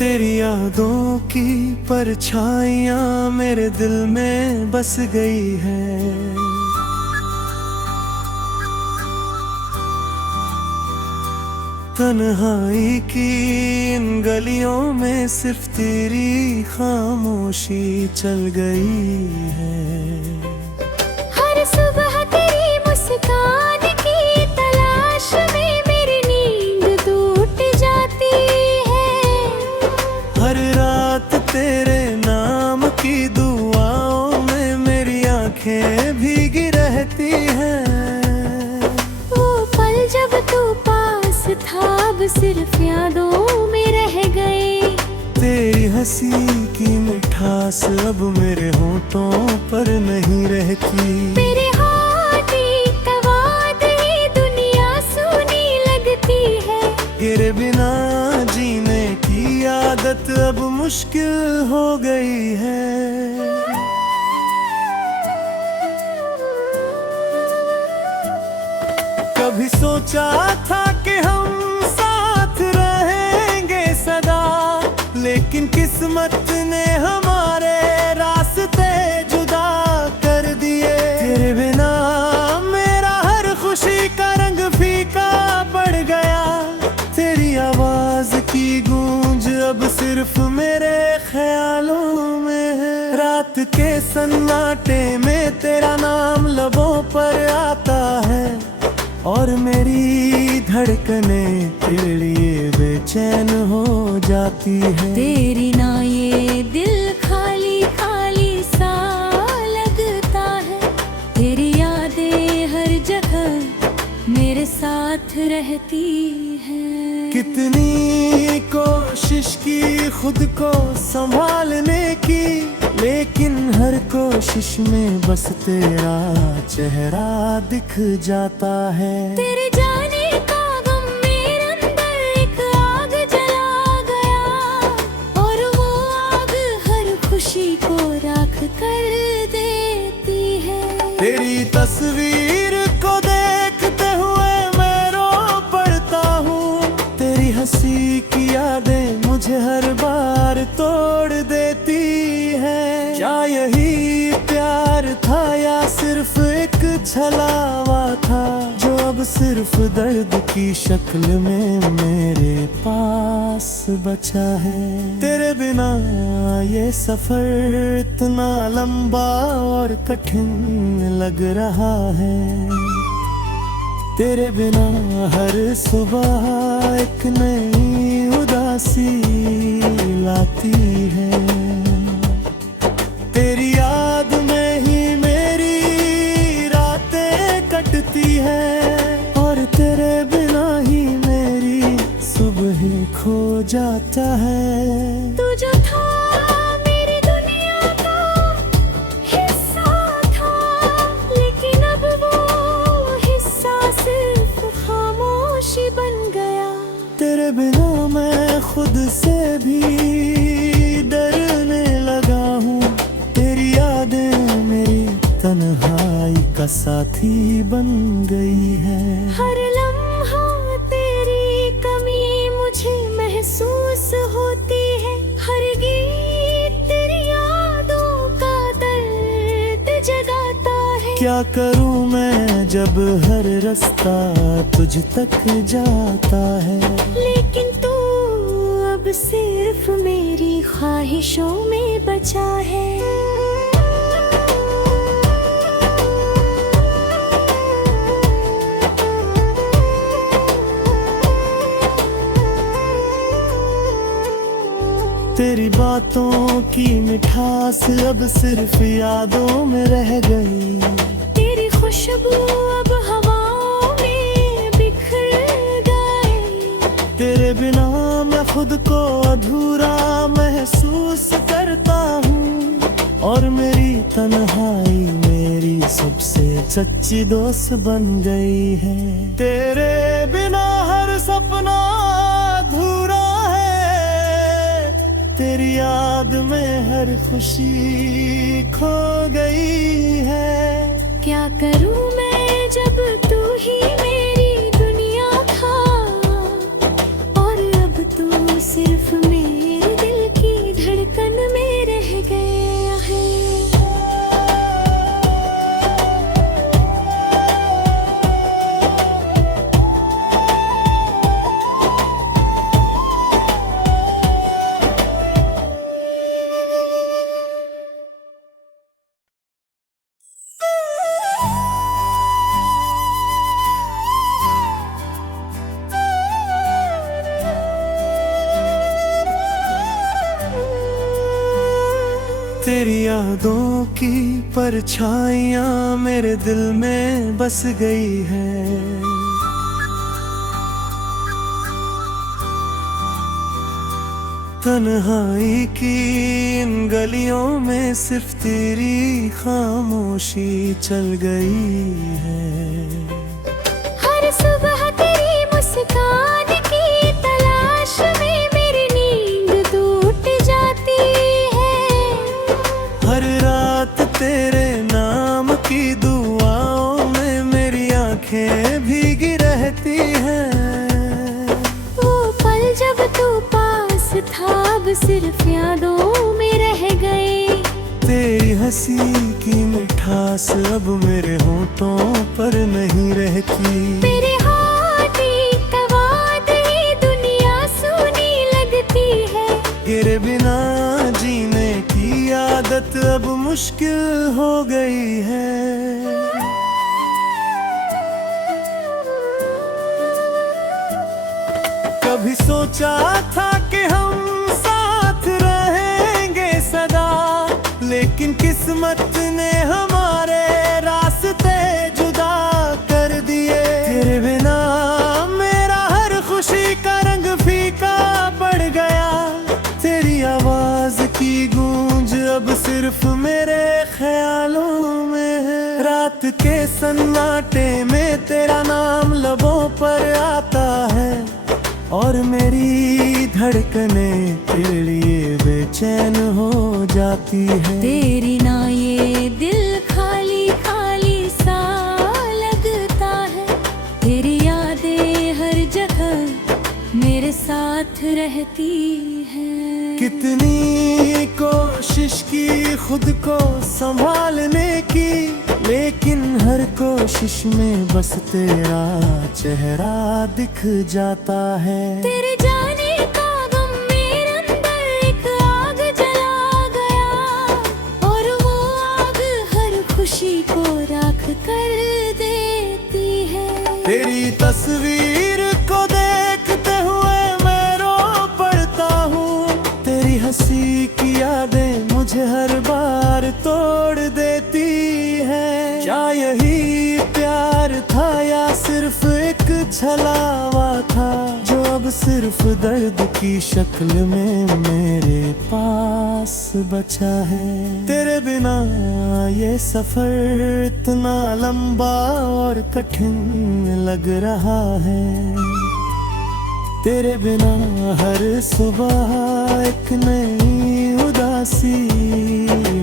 तेरी यादों की परछाइयाँ मेरे दिल में बस गई है। तन्हाई की इन गलियों में सिर्फ तेरी खामोशी चल गई है। हर सुबह तेरी मुस्कान की तलाश में मेरी नींद टूट जाती है। हर रात तेरे नाम की दुआओं में मेरी आंखें भीगी रहती हैं। वो पल जब तू पास था अब सिर्फ यादों में रह गए। तेरी हंसी की मिठास अब मेरे होठों पर नहीं रहती। मेरे हाथी कवाद ही दुनिया सुनी लगती है। तेरे बिना जीने की आदत अब मुश्किल हो गई है। कभी सोचा था कि हम साथ रहेंगे सदा, लेकिन किस्मत ने हमारे रास्ते जुदा कर दिए। तेरे बिना मेरा हर खुशी का रंग फीका पड़ गया। तेरी आवाज की गूंज अब सिर्फ मेरे ख्यालों में है। रात के सन्नाटे में तेरा नाम लबों पर आता है और मेरी धड़कनें तेरे लिए बेचैन हो जाती है। तेरी ना ये दिल खाली खाली सा लगता है। तेरी यादें हर जगह मेरे साथ रहती हैं। कितनी कोशिश की खुद को संभालने की, लेकिन हर कोशिश में बस तेरा चेहरा दिख जाता है। तेरे जाने का गम मेरे अंदर एक आग जला गया और वो आग हर खुशी को राख कर देती है। तेरी तस्वीर को देखते हुए मैं रो पड़ता हूँ। तेरी हंसी की यादें मुझे हर बार तोड़ देती है। क्या यही प्यार था या सिर्फ एक छलावा था, जो अब सिर्फ दर्द की शक्ल में मेरे पास बचा है। तेरे बिना ये सफर इतना लंबा और कठिन लग रहा है। तेरे बिना हर सुबह एक नई उदासी लाती है। तेरी याद में ही मेरी रातें कटती है और तेरे बिना ही मेरी सुबह खो जाता है। तू जो था मेरी दुनिया का हिस्सा था, लेकिन अब वो हिस्सा सिर्फ खामोशी बन गया। तेरे बिना मैं खुद से भी डरने लगा हूँ। तेरी यादें मेरी तन्हाई का साथी बन गई है। हर लम्हा तेरी कमी मुझे महसूस होती है। हर गीत तेरी यादों का दर्द जगाता है। क्या करूँ मैं जब हर रास्ता तुझ तक जाता है। लेकिन तू अब सिर्फ मेरी ख्वाहिशों में बचा है। तेरी बातों की मिठास अब सिर्फ यादों में रह गई। तेरी खुशबू अब हवाओं में बिखर गई। तेरे बिना मैं खुद को अधूरा महसूस करता हूँ और मेरी तन्हाई मेरी सबसे सच्ची दोस्त बन गई है। तेरे बिना हर सपना अधूरा है। तेरी याद में हर खुशी खो गई है। क्या करूं मैं जब तू ही मेरी दुनिया था और अब तू सिर्फ मेरे तेरी यादों की परछाइयाँ मेरे दिल में बस गई है। तन्हाई की इन गलियों में सिर्फ तेरी खामोशी चल गई है। हर सुबह तेरी मुस्कान की तलाश में मेरी नींद टूट जाती है। हर रात तेरे नाम की दुआओं में मेरी आंखें भीगी रहती हैं। वो पल जब तू पास था अब सिर्फ यादों में रह गए। तेरी हंसी की मिठास अब मेरे होठों पर नहीं रहती। मेरे हाथी कवाद ही दुनिया सुनी लगती है। तेरे बिना जीने की आदत अब मुश्किल हो गई है। कभी सोचा था कि हम साथ रहेंगे सदा, लेकिन किस्मत ने हमारे रास्ते जुदा कर दिए। तेरे बिना मेरा हर खुशी का रंग फीका पड़ गया। तेरी आवाज की गूंज अब सिर्फ मेरे ख्यालों में है। रात के सन्नाटे में तेरा नाम लबों पर आता है और मेरी धड़कनें तेरे लिए बेचैन हो जाती है। तेरी ना ये दिल खाली खाली सा लगता है। तेरी यादें हर जगह मेरे साथ रहती हैं। कितनी कोशिश की खुद को संभालने की, लेकिन हर कोशिश में बस तेरा चेहरा दिख जाता है। तेरे जाने का गम मेरे अंदर एक आग जला गया, और वो आग हर खुशी को राख कर देती है। तेरी तस्वीर को देखते हुए मैं रो पड़ता हूँ। तेरी हंसी की यादें मुझे हर बार तोड़ देती है। क्या यही प्यार था या सिर्फ एक छलावा था, जो अब सिर्फ दर्द की शक्ल में मेरे पास बचा है। तेरे बिना ये सफर इतना लंबा और कठिन लग रहा है। तेरे बिना हर सुबह एक नई उदासी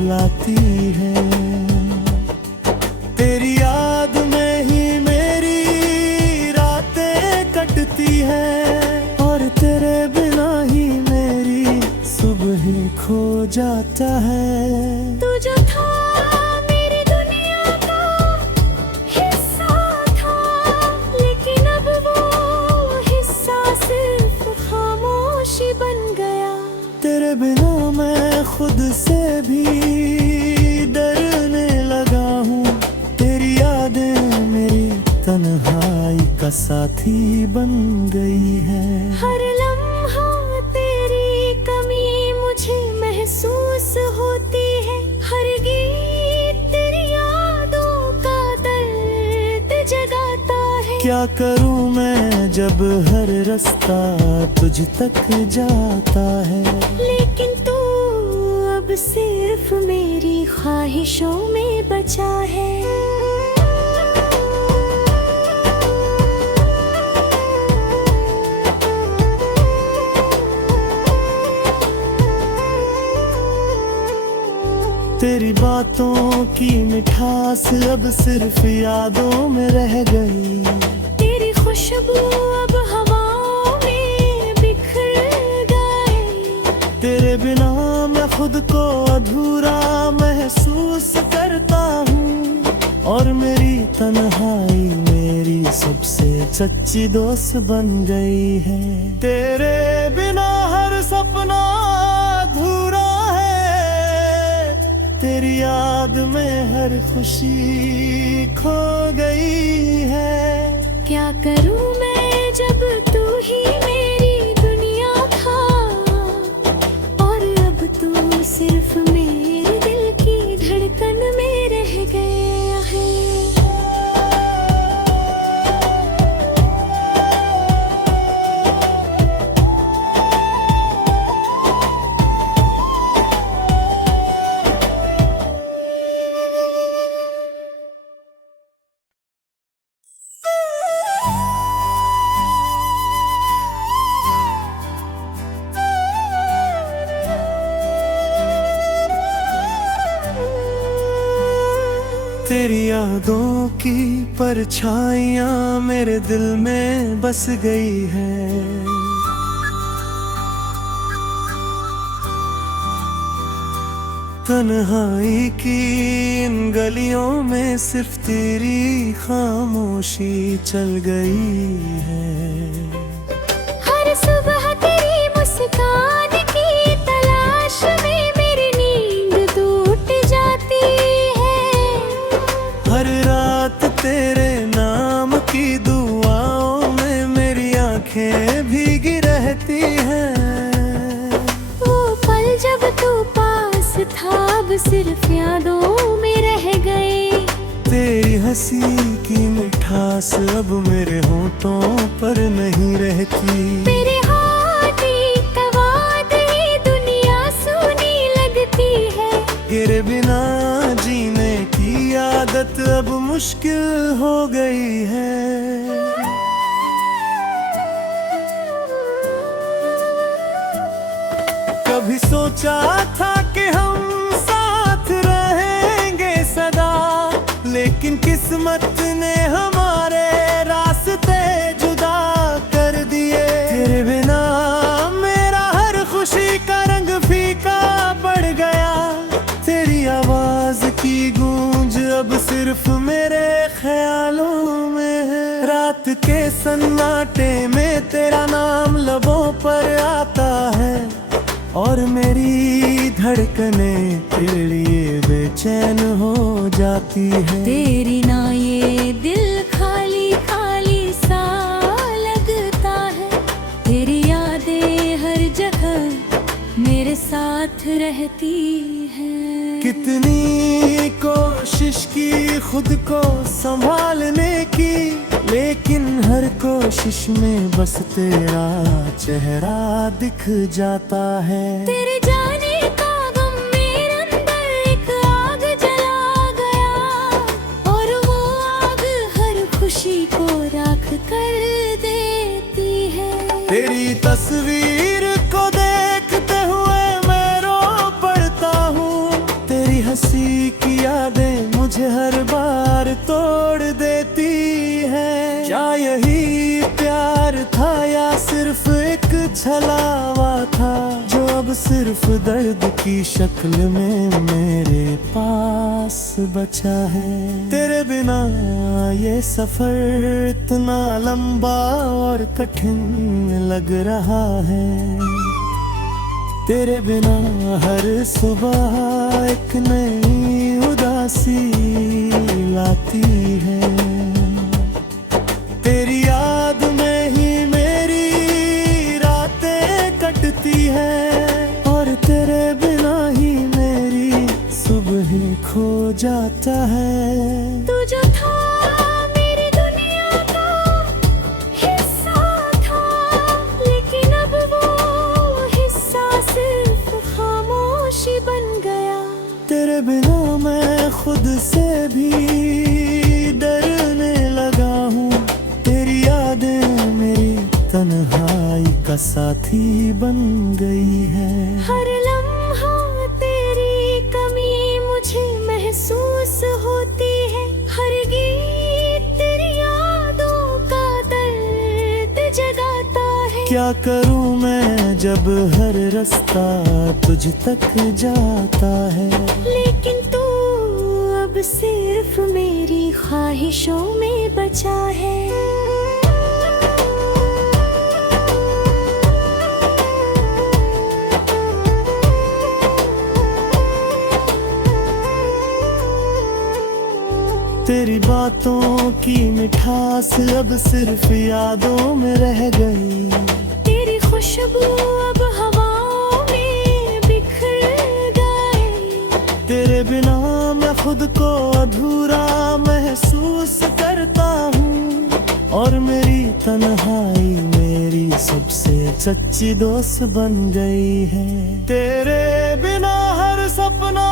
लाती है। तेरी याद में ही मेरी रातें कटती है, और तेरे बिना ही मेरी सुबह खो जाता है। तू जो था मेरी दुनिया का हिस्सा था, लेकिन अब वो हिस्सा सिर्फ खामोशी बन गया। तेरे बिना मैं खुद से भी डरने लगा हूँ। तेरी यादें मेरी तन्हाई का साथी बन गई है। हर लम्हा तेरी कमी मुझे महसूस होती है। हर गीत तेरी यादों का दर्द जगाता है। क्या करूँ मैं जब हर रास्ता तुझ तक जाता है। लेकिन तू अब सिर्फ मेरी ख्वाहिशों में बचा है। तेरी बातों की मिठास अब सिर्फ यादों में रह गई। तेरी खुशबू अब हवाओं में बिखर गई। तेरे बिना मैं खुद को अधूरा महसूस करता हूँ, और मेरी तन्हाई मेरी सबसे सच्ची दोस्त बन गई है। तेरे बिना हर सपना अधूरा है। तेरी याद में हर खुशी खो गई है। क्या करूं मैं जब तू ही मेरी दुनिया था, और अब तू सिर्फ मेरे तेरी यादों की परछाइयां मेरे दिल में बस गई है। तन्हाई की इन गलियों में सिर्फ तेरी खामोशी चल गई है। हर सुबह तेरी मुस्कान की तलाश में मेरी नींद टूट जाती है। हर रात तेरे नाम की दुआओं में मेरी आंखें भीगी रहती हैं। वो पल जब तू पास था अब सिर्फ यादों में रह गए। तेरी हंसी की मिठास अब मेरे होठों पर नहीं रहती। तेरे हाथी तवाद ही दुनिया सोनी लगती है। तेरे बिना जीने की आदत अब मुश्किल हो गई है। कभी सोचा था कि हम साथ रहेंगे सदा, लेकिन किस्मत ने हमारे रास्ते जुदा कर दिए। तेरे बिना मेरा हर खुशी का रंग फीका पड़ गया। तेरी आवाज की गूंज अब सिर्फ मेरे ख्यालों में है। रात के सन्नाटे में तेरा नाम लबों पर आता है और मेरी धड़कनें तेरे लिए बेचैन हो जाती है। तेरी ना ये दिल खाली खाली सा लगता है। तेरी यादें हर जगह मेरे साथ रहती हैं। कितनी कोशिश की खुद को संभालने की, लेकिन हर कोशिश में बस तेरा चेहरा दिख जाता है। तेरे जाने का गम मेरे अंदर एक आग जला गया और वो आग हर खुशी को राख कर देती है। तेरी तस्वीर को देखते हुए मैं रो पड़ता हूँ। तेरी हंसी की यादें मुझे हर बार तोड़ देती है। क्या यही प्यार था या सिर्फ एक छलावा था, जो अब सिर्फ दर्द की शक्ल में मेरे पास बचा है। तेरे बिना ये सफर इतना लंबा और कठिन लग रहा है। तेरे बिना हर सुबह एक नई उदासी लाती है। तेरी याद में ही मेरी रातें कटती है और तेरे बिना ही मेरी सुबह खो जाता है। तू जो था मेरी दुनिया का हिस्सा था, लेकिन अब वो हिस्सा सिर्फ खामोशी बन गया। तेरे बिना मैं खुद से भी डरने लगा हूँ। तेरी यादें मेरी तन्हाई का साथी बन गई है। हर लम्हा तेरी कमी मुझे महसूस होती है। हर गीत तेरी यादों का दर्द जगाता है। क्या करूँ मैं जब हर रास्ता तुझ तक जाता है। लेकिन तू अब सिर्फ मेरी ख्वाहिशों में बचा है। तेरी बातों की मिठास अब सिर्फ यादों में रह गई। तेरी खुशबू अब हवाओं में बिखर गई। तेरे बिना मैं खुद को अधूरा महसूस करता हूँ और मेरी तन्हाई मेरी सबसे सच्ची दोस्त बन गई है। तेरे बिना हर सपना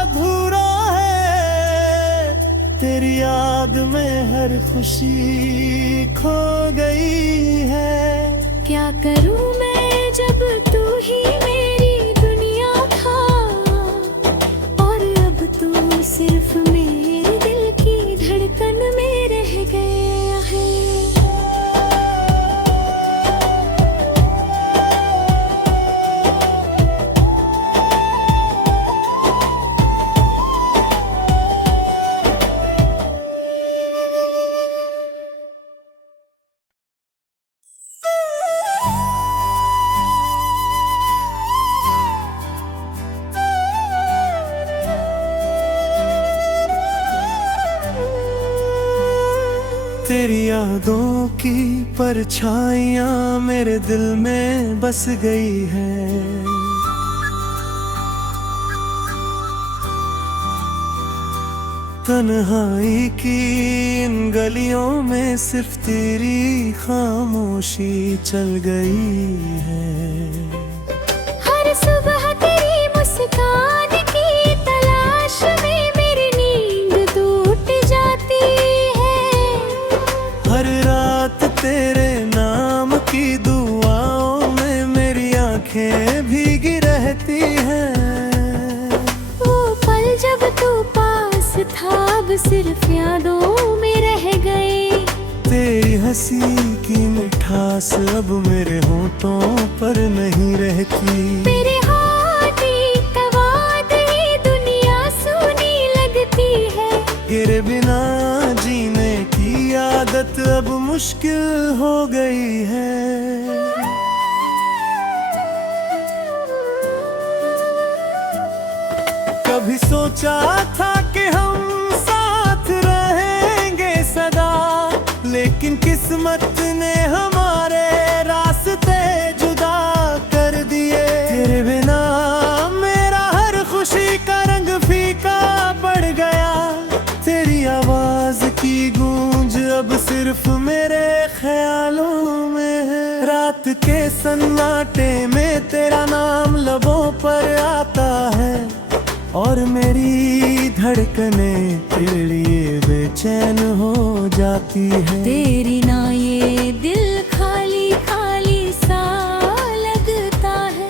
अधूरा है। तेरी याद में हर खुशी खो गई है। क्या करूं मैं जब तू ही मेरी दुनिया था और अब तू सिर्फ मेरी तेरी यादों की परछाइयां मेरे दिल में बस गई है। तन्हाई की इन गलियों में सिर्फ तेरी खामोशी चल गई है। हर सुबह तेरी मुस्कान की तलाश में मेरी नींद टूट जाती है। हर रात तेरे नाम की दुआओं में मेरी आंखें भीगी रहती हैं। वो पल जब तू पास था अब सिर्फ यादों में रह गए। तेरी हंसी की मिठास अब मेरे होठों पर नहीं रहती। मेरे हाथी कवाद ही दुनिया सुनी लगती है। गिरे बिना जीने की आदत अब मुश्किल हो गई है। कभी सोचा था कि हम साथ रहेंगे सदा, लेकिन किस्मत ने हमारे रास्ते जुदा कर दिए। तेरे बिना मेरा हर खुशी का रंग फीका पड़ गया। तेरी आवाज की गूंज अब सिर्फ मेरे ख्यालों में है। रात के सन्नाटे में तेरा नाम लबों पर आता है और मेरी धड़कनें तेरे लिए बेचैन हो जाती है। तेरी ना ये दिल खाली खाली सा लगता है।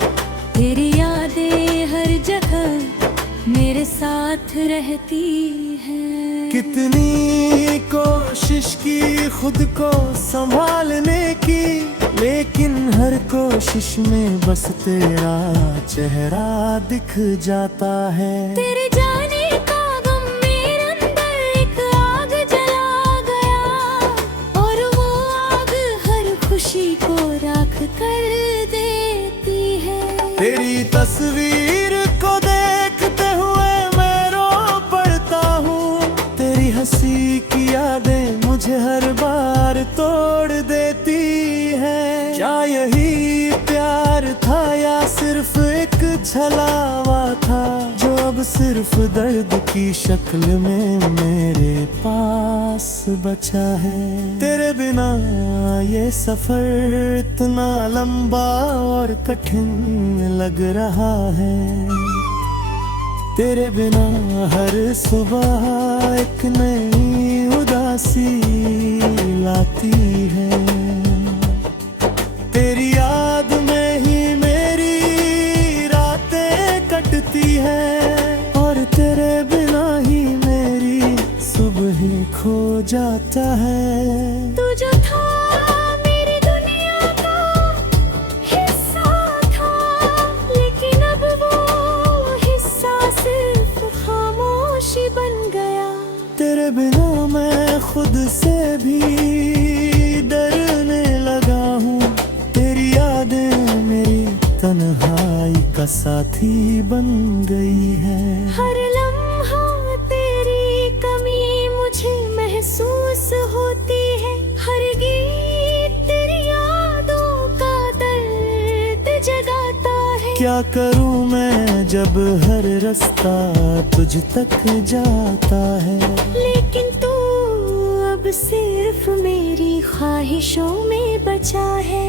तेरी यादें हर जगह मेरे साथ रहती हैं। कितनी कोशिश की खुद को संभालने की, लेकिन हर कोशिश में बस तेरा चेहरा दिख जाता है। तेरे जाने का गम मेरे अंदर एक आग जला गया, और वो आग हर खुशी को राख कर देती है। तेरी तस्वीर को देखते हुए मैं रो पड़ता हूँ। तेरी हंसी की यादें मुझे हर बार तोड़ देती है। क्या यही प्यार था या सिर्फ एक छलावा था, जो अब सिर्फ दर्द की शक्ल में मेरे पास बचा है। तेरे बिना ये सफर इतना लंबा और कठिन लग रहा है। तेरे बिना हर सुबह एक नई उदासी लाती है। तेरी याद में ही मेरी रातें कटती है, और तेरे बिना ही मेरी सुबह खो जाता है। तू जो था मेरी दुनिया का हिस्सा था, लेकिन अब वो हिस्सा सिर्फ खामोशी बन गया। तेरे बिना मैं खुद से भी डरने लगा हूँ। तेरी यादें मेरी तन्हाई का साथी बन गई है। हर लम्हा तेरी कमी मुझे महसूस होती है। हर गीत तेरी यादों का दर्द जगाता है। क्या करूँ मैं जब हर रास्ता तुझ तक जाता है। लेकिन तू अब सिर्फ मेरी ख्वाहिशों में बचा है।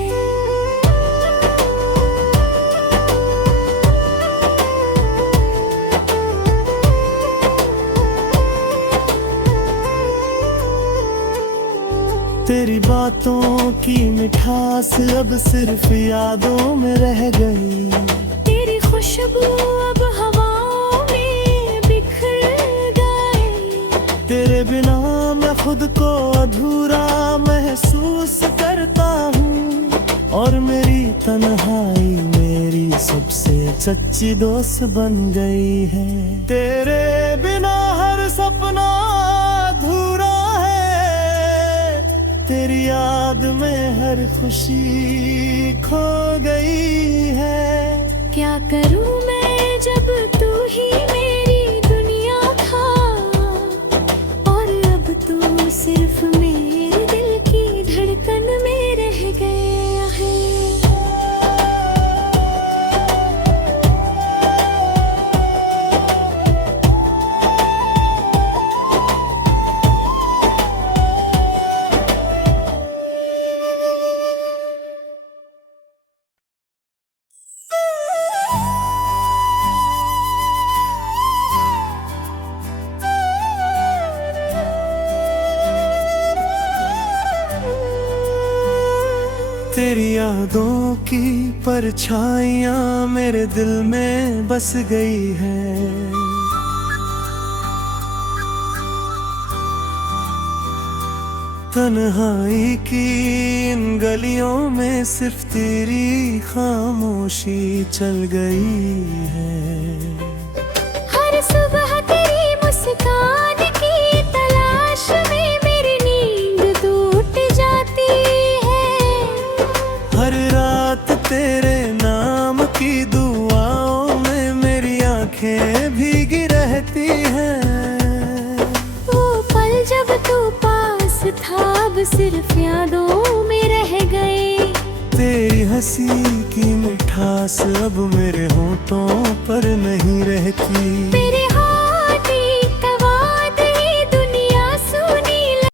तेरी बातों की मिठास अब सिर्फ यादों में रह गई। तेरी खुशबू अब हवाओं में बिखर गई। तेरे बिना मैं खुद को अधूरा महसूस करता हूँ, और मेरी तन्हाई मेरी सबसे सच्ची दोस्त बन गई है। तेरे बिना हर सपना अधूरा है। तेरी याद में हर खुशी खो गई है। क्या करूं मैं जब तू ही मेरी दुनिया था, और अब तू सिर्फ मेरे तेरी यादों की परछाइयाँ मेरे दिल में बस गई है। तन्हाई की इन गलियों में सिर्फ तेरी खामोशी चल गई है। हर सुबह तेरी मुस्कान की तलाश में मेरी नींद टूट जाती है। हर रात तेरे नाम की दुआओं में मेरी आंखें भीगी रहती हैं। वो पल जब तू पास था अब सिर्फ यादों में रह गए। तेरी हंसी की मिठास अब मेरे होठों पर नहीं रहती।